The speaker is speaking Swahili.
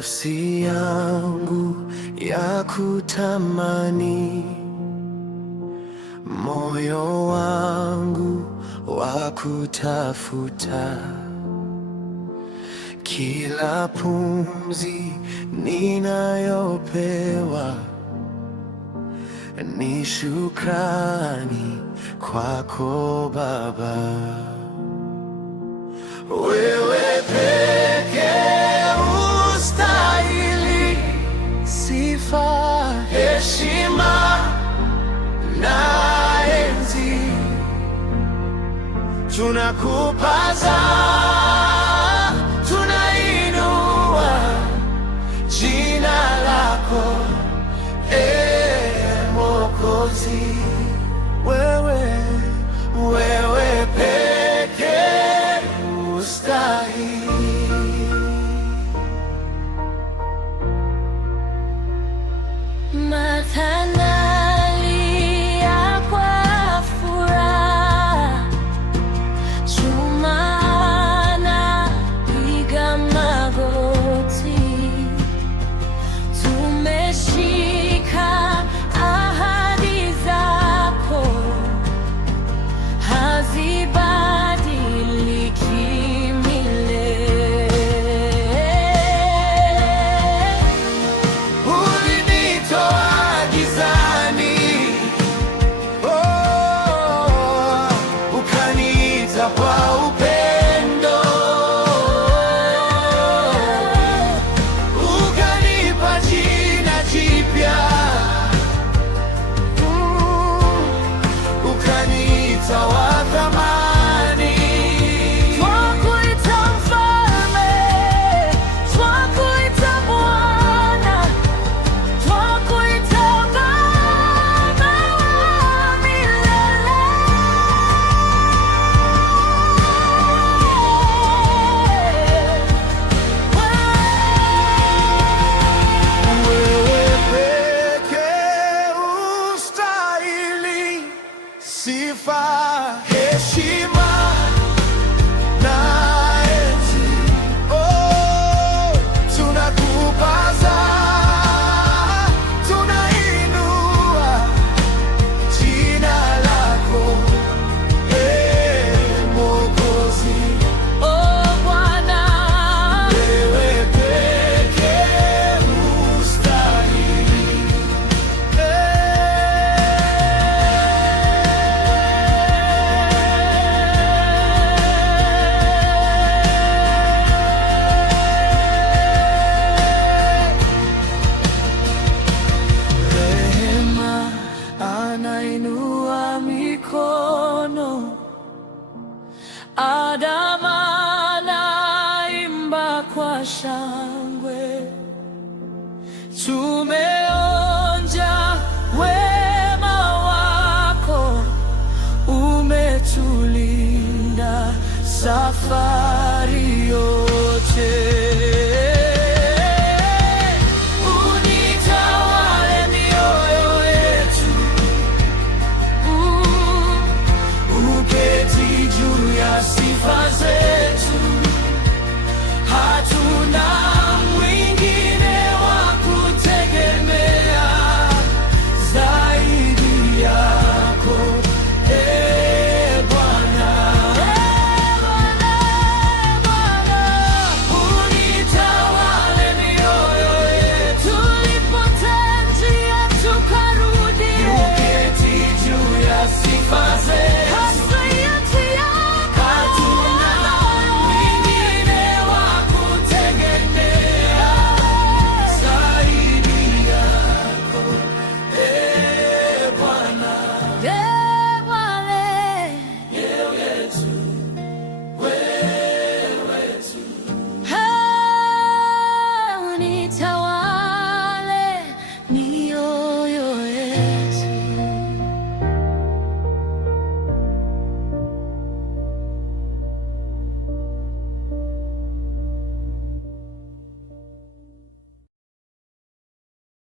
nafsi yangu ya kutamani, moyo wangu wa kutafuta, kila pumzi ninayopewa ni shukrani kwako Baba. Wewe pekee ustahili sifa, heshima na enzi. Tunakupaza, tunainua jina lako, Mwokozi. Wewe pekee ustahili. Martha analia kwa furaha, Juma anapiga magoti. Tumeshika ahadi zako, hazibadiliki milele. Ulinitoa gizani, ukaniita kwa upendo, ukanipa jina jipya, ukaniita wa thamani. Twakuita Mfalme, twakuita Bwana, twakuita Baba wa milele. Wewe pekee ustahili sifa, heshima na enzi. Tunakupaza, tunainua jina lako, Mwokozi. Oh Bwana, Wewe pekee ustahili. Rehema anainua mikono, Adama anaimba kwa shangwe. tume